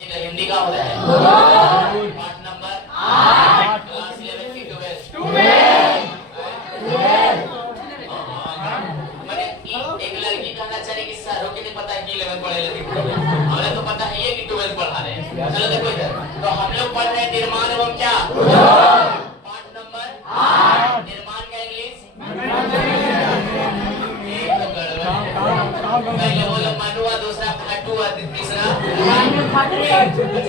हिंदी का होता है पार्ट नंबर 8 क्लास 11 की 12 एक लड़की कहना चाहिए कि सर हो के नहीं पता है कि 11 पढ़े लेकिन हमें तो पता है कि 12 पढ़ा रहे हैं। चलो देखो इधर, तो हम लोग पढ़ रहे हैं निर्माण एवं क्या पार्ट नंबर 8 निर्माण का इंग्लिश पहले बोला मनुआ, दूसरा फटुआ, तीसरा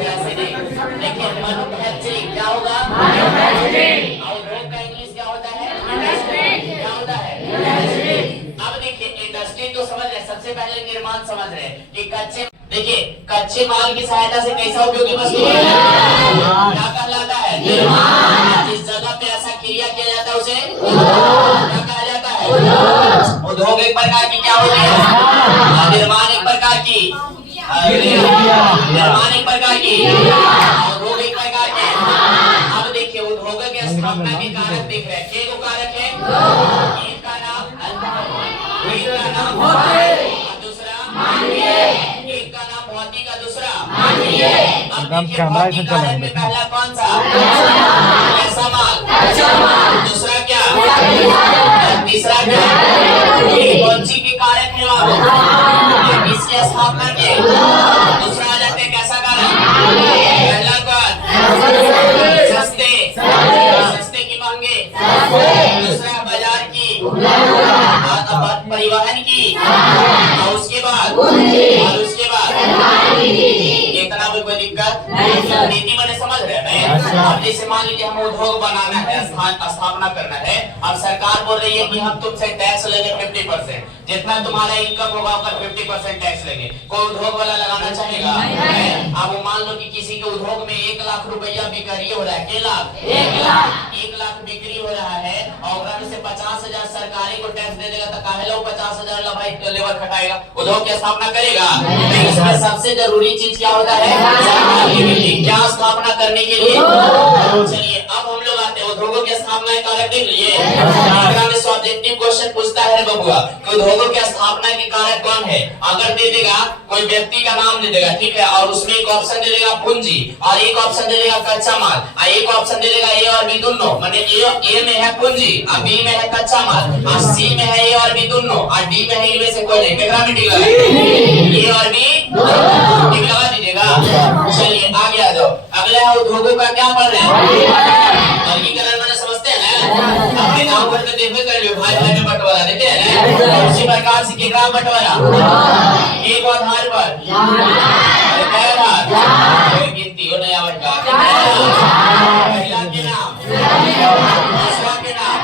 ऐसे नहीं। देखिए मैन्युफैक्चरिंग क्या होगा, और उद्योग का इंग्लिश क्या होता है, क्या होता है। अब देखिए इंडस्ट्री तो समझ रहे, सबसे पहले निर्माण समझ रहे कि कच्चे, देखिए कच्चे माल की सहायता से कैसा उपयोगी वस्तु क्या कहलाता है, जिस जगह पे ऐसा क्रिया किया जाता है उसे क्या कहा जाता है। उद्योग एक प्रकार की क्या होती है, निर्माण एक प्रकार की, निर्माण एक प्रकार की, उद्योग एक प्रकार के। अब देखिए उद्योग के स्थापना के कारक देख रहे हैं, के को कारक है, एक का नाम दूसरा, एक का नाम भौतिक का दूसरा। पहला कौन सा, ऐसा माल, दूसरा क्या, तीसरा क्या, कौन सी के कारक है, इसकी स्थापना के। दूसरा आ जाते हैं कैसा कारक, पहला कौन, सस्ते, सस्ते की महंगे, दूसरा बाजार की, परिवहन की, और उसके बाद इतना भी कोई दिक्कत नीति मैंने समझ रहे हैं। अब जैसे मान लीजिए हम उद्योग बनाना है, स्थापना करना है, अब सरकार बोल रही है कि हम तुमसे टैक्स लेंगे 50%, जितना तुम्हारा इनकम होगा उसका 50% टैक्स लेंगे। कोई उद्योग वाला लगाना चाहेगा? अब मान लो कि किसी के उद्योग में 1 लाख रुपया बिक्री हो रहा है, 1 लाख बिक्री हो रहा है, और से 50,000 सरकारी को टैक्स दे देगा, तो काहे लो 50,000 ला भाई लेबर खटाएगा, उद्योग की स्थापना करेगा। इसमें सबसे जरूरी चीज क्या होता है, क्या स्थापना करने के लिए। चलिए अब हम लोग आते हैं उद्योगों की स्थापना के कारक देख लिए। सब्जेक्टिव क्वेश्चन पूछता है बबुआ कि उद्योगों की स्थापना के कारक कौन है। अगर दे देगा कोई व्यक्ति का नाम दे देगा, ठीक है, और उसमें एक ऑप्शन दे देगा पूंजी, और एक ऑप्शन दे देगा कच्चा माल, और एक ऑप्शन दे देगा ए और बी दोनों, मतलब ए में है पूंजी, और बी में है कच्चा माल, और सी में है ए और बी दोनों, और डी में है इनमें से कोई नहीं। कितना में टिक लगा, ए और बी टिक लगा दीजिएगा। चलिए आगे आ जाओ, अगला है उद्योगों का क्या पढ़ रहे हैं, वर्गीकरण मैंने समझते हैं ना, अपने नाम पर तो देखते कर लियो, भाई भाई में बंटवारा देते हैं ना, उसी प्रकार से केकड़ा बंटवारा एक आधार पर, क्या आधार, गिनती हो नहीं आवड़ता, पहला के नाम, दूसरा के नाम,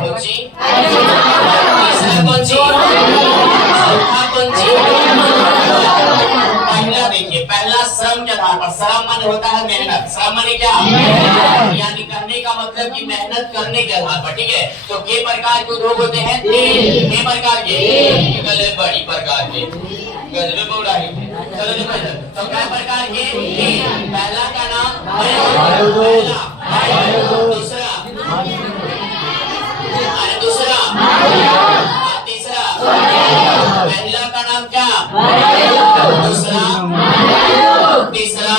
कौन सी, तीसरा कौन सी, चौथा कौन सी। पहला देखिए, पहला श्रम के आधार पर, श्रम मन होता है मेहनत, श्रम माने क्या, यानी करने का मतलब कि मेहनत करने के आधार पर, ठीक है। तो के प्रकार के उद्योग होते हैं, के प्रकार के, बड़ी प्रकार के, गजबे बोला ही। चलो देखो इधर, तो क्या प्रकार के, पहला का नाम, दूसरा, दूसरा, तीसरा, पहला का नाम क्या, दूसरा, तीसरा।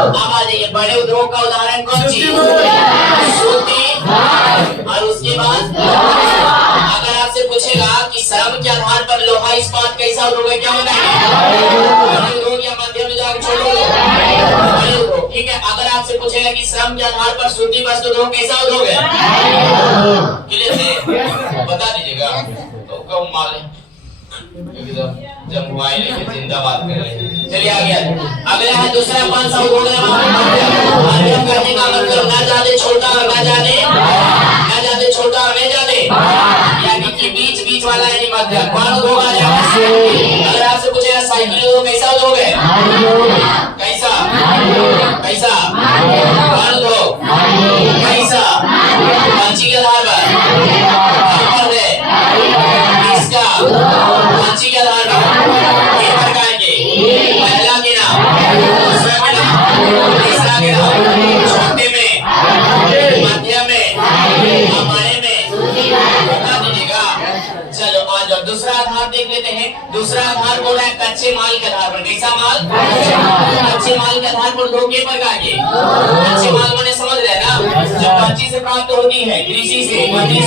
अब आ जाइए बड़े उद्योग का उदाहरण कौन सी, सूती, और उसके बाद अगर आपसे पूछेगा कि श्रम के आधार पर लोहा इस्पात कैसा उद्योग है, क्या बताएंगे, बड़े उद्योग या मध्यम उद्योग, छोड़ो बड़े उद्योग, ठीक है। अगर आपसे पूछेगा कि श्रम के आधार पर सूती वस्त्र उद्योग कैसा उद्योग है, क्लियर है, बता दीजिएगा। तो कम माले जब मोबाइल लेके जिंदाबाद कर रहे हैं। चलिए आगे अगला है दूसरा कौन सा उद्योग है, मध्यम करने का मतलब ना ज्यादा छोटा और ना ज्यादा छोटा और ना ज्यादा, यानी कि बीच बीच वाला, यानी मध्यम। कौन उद्योग आ जाएगा, अगर आपसे पूछेगा साइकिल उद्योग कैसा उद्योग है, कैसा कैसा, कौन उद्योग कैसा, कौन के आधार पर, इसका कौन के आधार पर, ये प्रकार के, पहला के नाम, दूसरा के नाम, तीसरा के नाम, छोटे में, मध्य में, बड़े में, बता दीजिएगा। चलो और जो दूसरा आधार देख लेते हैं, दूसरा आधार बोला है कच्चा कच्चे माल के आधार पर। कैसा माल? कच्चे माल के आधार पर उद्योग के प्रकार के कच्चे माल मैंने समझ रहे ना, जो कृषि से प्राप्त होती है, कृषि से, कृषि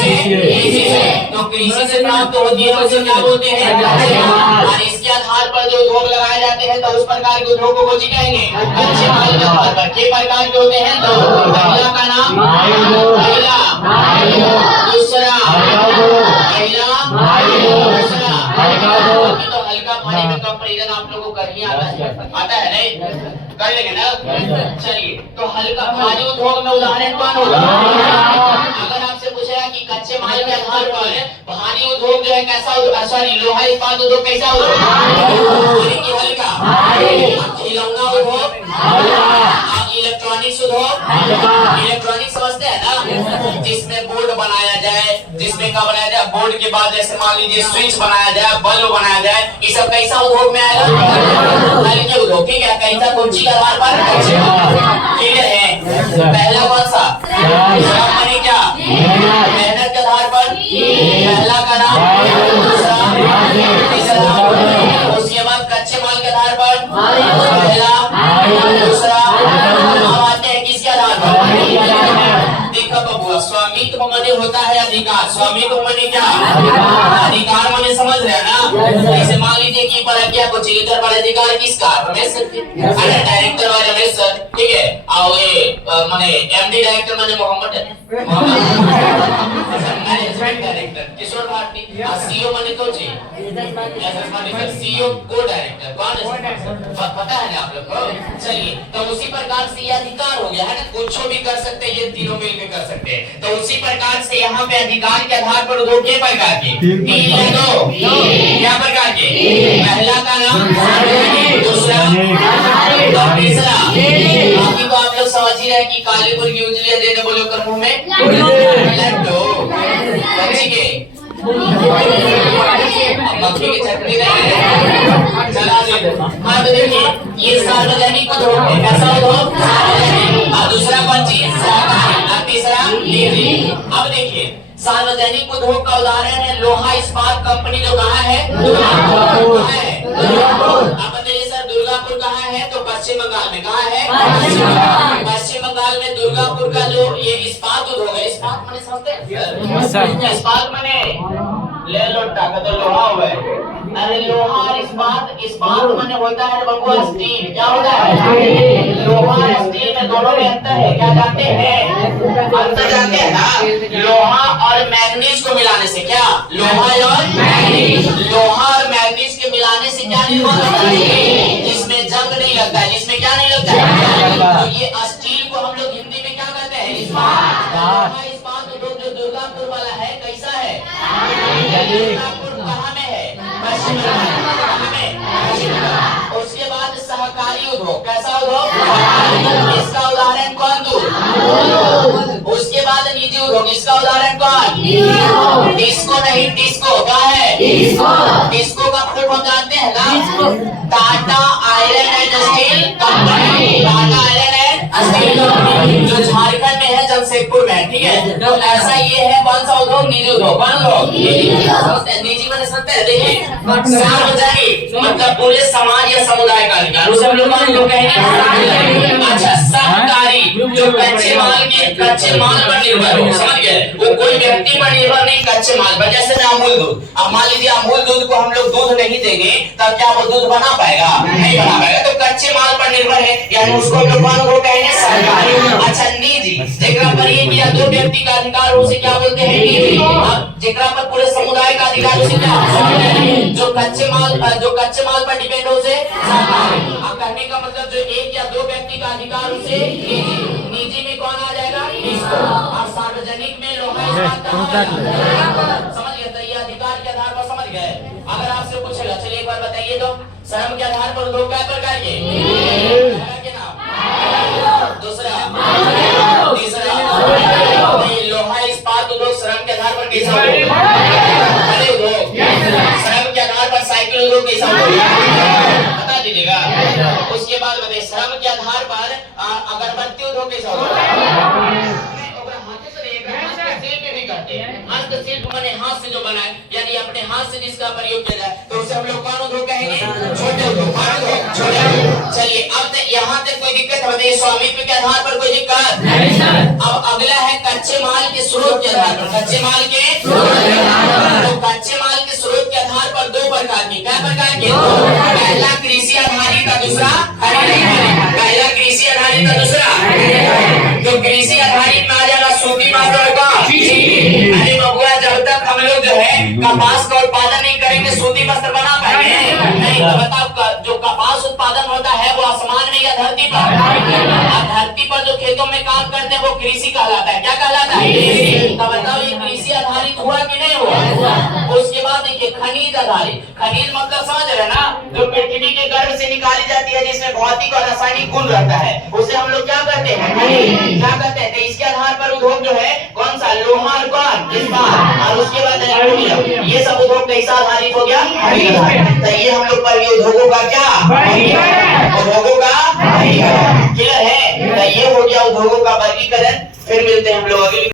से, तो कृषि से प्राप्त होती है उसे क्या बोलते हैं? कच्चे माल। और इसके आधार पर जो उद्योग लगाए जाते हैं तो उस प्रकार के उद्योग को जी कहेंगे कच्चे माल के आधार पर। के प्रकार के होते हैं तो पहला का नाम पहला, दूसरा पहला, दूसरा। तो हल्का भारी का कंपैरिजन आप लोगों को कर ही आता है नहीं? कर लेंगे ना? चलिए, तो हल्का भारी उद्योग में उदाहरण कौन होगा? अगर आपसे पूछेगा कि कच्चे माल के आधार पर भारी उद्योग जो है कैसा, सॉरी लोहा इस्पात उद्योग कैसा होगा? हल्का। खिलौना उद्योग, इलेक्ट्रॉनिक्स उद्योग, इलेक्ट्रॉनिक्स समझते हैं ना, जिसमें बोर्ड बनाया जाए, जिसमें क्या बनाया जाए, बोर्ड के बाद जैसे मान लीजिए स्विच बनाया जाए, बल्ब बनाया जाए, ये सब कैसा उद्योग में आएगा? हल्के उद्योग। ठीक है, कैसा कुर्सी के आधार पर? क्लियर है? पहला कौन सा? माने क्या? मेहनत के आधार पर पहला का नाम, दूसरा, तीसरा। उसके बाद कच्चे माल के आधार पर पहला, दूसरा। अब आते हैं किसके आधार पर? देखो बबुआ, स्वामित्व माने होता है अधिकार। स्वामित्व माने क्या? अधिकार माने समझ रहे हैं ना? जैसे मान लीजिए कि परकिया को चिलिटर वाला अधिकार किसका? रमेश सर। अरे डायरेक्टर वाले रमेश सर, ठीक है। और ये माने एमडी डायरेक्टर माने मोहम्मद मैनेजमेंट डायरेक्टर किशोर भारती। सीईओ माने तो जी सीईओ को डायरेक्टर कौन है? पता है ना आप लोग को? चलिए, तो उसी प्रकार से ये अधिकार हो गया है ना, कुछ भी कर सकते हैं, ये तीनों मिलकर कर सकते हैं। तो उसी प्रकार से यहाँ पे अधिकार के आधार पर उद्योग के प्रकार के तीन या दो क्या प्रकार के? पहला का नाम, दूसरा, तीसरा। बाकी को आप लोग समझ ही रहे कि कालीपुर की उजलिया देने बोलो कर मुंह में लड्डू बच्ची के मक्खी की चटनी चला दे। हाँ, तो देखिए ये सार्वजनिक उद्योग है। कैसा उद्योग? सार्वजनिक। और दूसरा कौन चीज? सरकारी। और तीसरा निजी। अब देखिए सार्वजनिक उद्योग का उदाहरण है लोहा इस्पात कंपनी, जो कहाँ है? दुर्गापुर। अब बताइए सर, दुर्गापुर कहाँ है? तो पश्चिम बंगाल में। कहाँ है? पश्चिम बंगाल में दुर्गापुर का जो ये इस्पात उद्योग है, इस्पात माने समझते हैं? इस्पात माने ले लो टाका तो लोहा हुआ है। अरे लोहा और इस्पात, इस्पात माने होता है बबुआ स्टील। क्या होता है? लोहा और स्टील में दोनों में अंतर है। क्या जानते हैं? अंतर जानते हैं ना? लोहा और मैग्नीज को मिलाने से क्या? लोहा और मैग्नीज। लोहा और मैग्नीज के मिलाने से क्या निर्माण होता है? जिसमें जंग नहीं लगता है। जिसमें क्या नहीं लगता है? तो ये स्टील को हम लोग हिंदी में क्या कहते हैं? इस्पात। लोहा इस्पात उद्योग जो दुर्गापुर वाला है कैसा है? दुर्गापुर कहाँ में है? पश्चिम बंगाल में। उसके बाद सहकारी उद्योग। कैसा उद्योग? इसका उदाहरण कौन दूं? उसके बाद निजी उद्योग। इसका उदाहरण कौन? डिस्को नहीं, डिस्को क्या है? डिस्को का फुल फॉर्म जानते हैं ना? Tata iron and steel company. Tata iron and steel company जो झारखंड में है, जमशेदपुर में। ठीक है, तो ऐसा ये है कौन सा उद्योग? निजी उद्योग। कौन उद्योग? निजी मैंने सुनते हैं। देखिए सार्वजनिक मतलब पूरे समाज या समुदाय का अधिकार, उसे हम लोग कहेंगे। अच्छा, सहकारी जो कच्चे माल पर निर्भर हो। समझ गए? वो कोई व्यक्ति पर निर्भर नहीं, कच्चे माल पर। जैसे ना अमूल दूध, अब मान लीजिए अमूल दूध को हम लोग दूध नहीं देंगे तब क्या वो दूध बना पाएगा? नहीं बना पाएगा। तो कच्चे माल पर निर्भर है, यानी उसको हम लोग कौन कहेंगे? सरकारी। अच्छा, निजी जेकरा पर एक या दो व्यक्ति का अधिकार उसे क्या बोलते हैं? निजी। अब जेकरा पर पूरे समुदाय का अधिकार उसे क्या? जो कच्चे माल पर डिपेंड हो उसे सरकारी। अब कहने का मतलब जो एक या दो व्यक्ति का अधिकार उसे निजी। निजी में कौन आ जाएगा? और सार्वजनिक में लोहा इस्पात समझ गए? तो ये अधिकार के आधार पर समझ गए। अगर आपसे पूछेगा, चलिए एक बार बताइए तो श्रम के आधार पर उद्योग क्या प्रकार के? पहला नाम, दूसरा, तीसरा। लोहा इस्पात उद्योग श्रम के आधार पर कैसा उद्योग? श्रम के आधार पर साइकिल उद्योग कैसा उद्योग? बता दीजिएगा। उसके बाद बताइए श्रम के आधार पर अगरबत्ती उद्योग कैसा होगा? भी कहते हैं। हस्तशिल्प माने हाथ से जो बना है, यानी अपने हाथ से जिसका प्रयोग किया जाए, तो उसे हम लोग कौन उद्योग कहेंगे? छोटे उद्योग। छोटे उद्योग। चलिए अब तक यहाँ तक कोई दिक्कत बताइए? स्वामित्व के आधार पर कोई दिक्कत नहीं सर। अब अगला है कच्चे माल के स्रोत के आधार पर। कच्चे माल के तो कच्चे माल के स्रोत के आधार पर दो प्रकार की, क्या प्रकार के? पहला कृषि आधारित और दूसरा पहला कृषि आधारित और दूसरा। तो कृषि आधारित में आ जाएगा सूती वस्त्र का। अरे बबुआ, जब तक हम लोग जो है कपास का उत्पादन नहीं करेंगे सूती वस्त्र बना पाएंगे नहीं। तो बताओ जो कपास उत्पादन होता है वो आसमान में या धरती पर? धरती पर जो खेतों में काम करते हैं वो कृषि कहलाता है। क्या कहलाता है? तो बताओ ये कृषि आधारित हुआ कि नहीं हुआ? उसके बाद देखिए खनिज आधारित। खनिज मतलब समझ रहे ना, जो पृथ्वी के गर्भ से निकाली जाती है, जिसमें भौतिक और रासायनिक गुण रहता है, उसे हम लोग क्या करते हैं? क्या कहते हैं? तो इसके आधार पर उद्योग जो है कौन सा? लोहा और कौन? इस्पात। और उसके बाद एल्यूमीनियम। ये सब उद्योग कैसा आधारित हो गया? तो ये हम लोग पर उद्योगों का क्या? उद्योगों का क्लियर है? तो ये हो गया उद्योगों का वर्गीकरण। फिर मिलते हैं हम लोग अगली